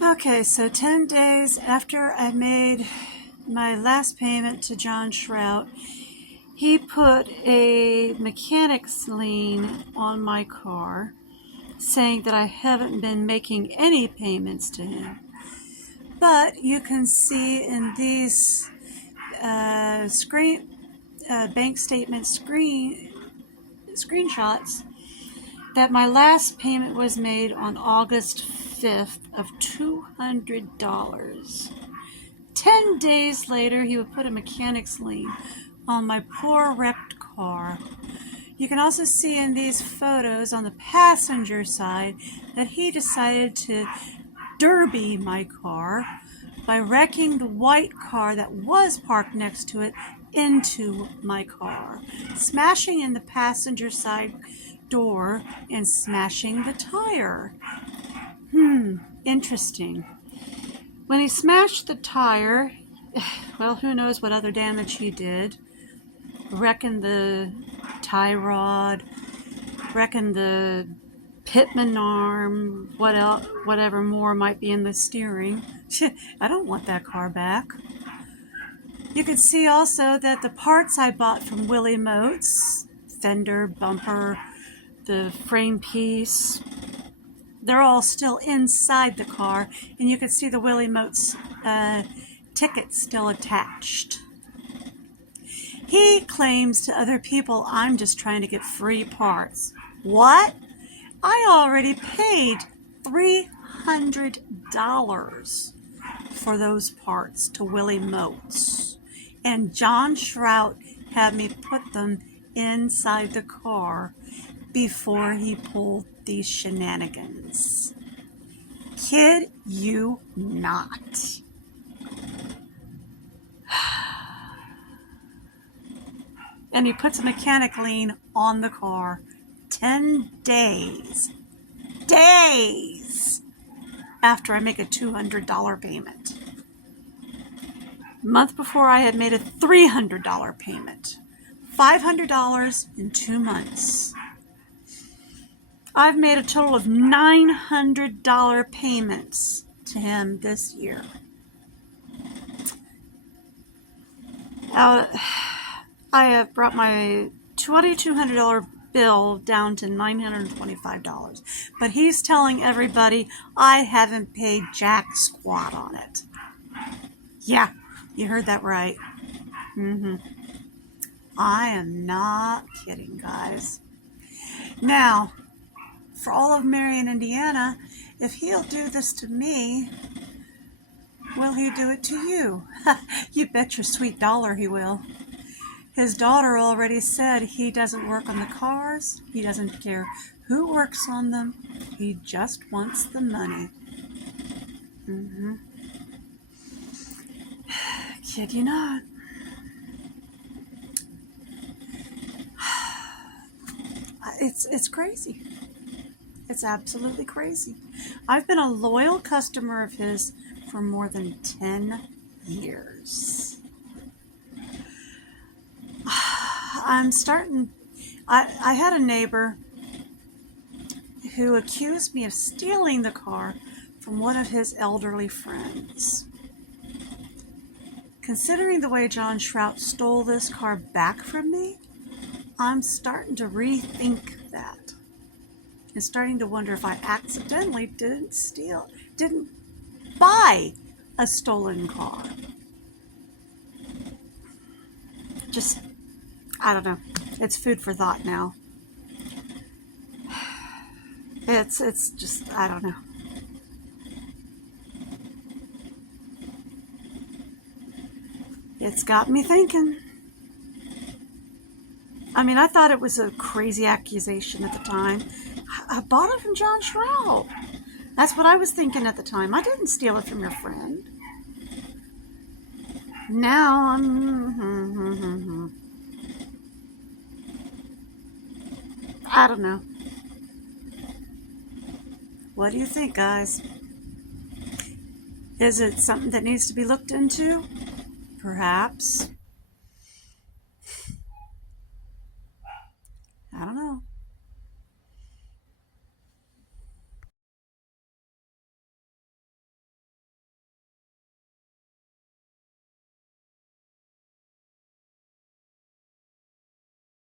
Okay, so 10 days after I made my last payment to John Shrout, he put a mechanic's lien on my car, saying that I haven't been making any payments to him. But you can see in these bank statement screenshots that my last payment was made on August 5th of $200. 10 days later, he would put a mechanic's lien on my poor wrecked car. You can also see in these photos on the passenger side that he decided to derby my car by wrecking the white car that was parked next to it into my car, smashing in the passenger side door and smashing the tire. Interesting. When he smashed the tire, well, who knows what other damage he did. Wrecking the tie rod, wrecking the pitman arm, whatever more might be in the steering. I don't want that car back. You can see also that the parts I bought from Willie Moats, fender, bumper, the frame piece, they're all still inside the car, and you can see the Willie Moats ticket still attached. He claims to other people I'm just trying to get free parts. What? I already paid $300 for those parts to Willie Moats, and John Shrout had me put them inside the car before he pulled these shenanigans. Kid you not. And he puts a mechanic lien on the car 10 days after I make a $200 payment. A month before, I had made a $300 payment. $500 in 2 months. I've made a total of $900 payments to him this year. I have brought my $2,200 bill down to $925, but he's telling everybody I haven't paid jack squat on it. Yeah, you heard that right. I am not kidding, guys. Now, for all of Marion, Indiana, if he'll do this to me, will he do it to you? You bet your sweet dollar he will. His daughter already said he doesn't work on the cars. He doesn't care who works on them. He just wants the money. Kid you not. It's crazy. It's absolutely crazy. I've been a loyal customer of his for more than 10 years. I had a neighbor who accused me of stealing the car from one of his elderly friends. Considering the way John Shrout stole this car back from me, I'm starting to rethink that. And starting to wonder if I accidentally didn't buy a stolen car. Just, I don't know. It's food for thought now. It's just, I don't know. It's got me thinking. I mean, I thought it was a crazy accusation at the time. I bought it from John Shrout. That's what I was thinking at the time. I didn't steal it from your friend. Now I'm... I don't know. What do you think, guys? Is it something that needs to be looked into? Perhaps.